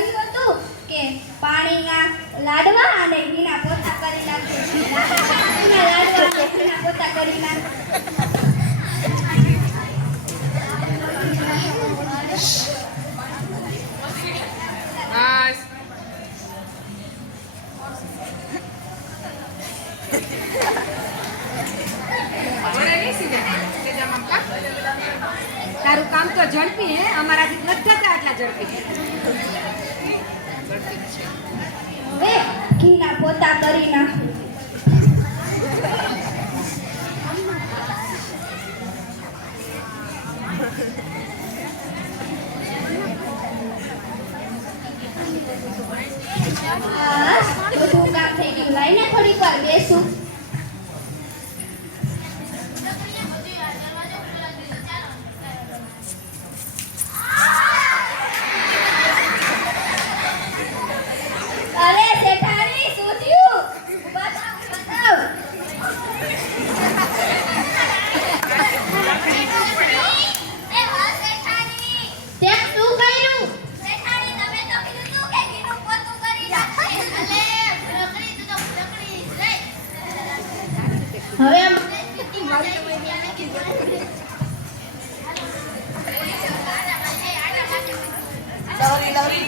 કહ્યું હતું કે પાણીના લાડવા અને ઘીના પોતા કરી નાખજો. પાણીના લાડવા અને ઘીના પોતા કરી નાખજો. તારું કામ તો ઝડપી હે, અમારાથી નથી થતા આટલા ઝડપી. હવે ઘીના પોતા કરી નાખો. બધું કામ થઈ ગયું. લાઈને થોડીક વાર બેસું. અરે શેઠાણી, શું થયું? ઊભા થાવ, ઊભા થાવ. તે શું કર્યું? હવે લહરી લહરી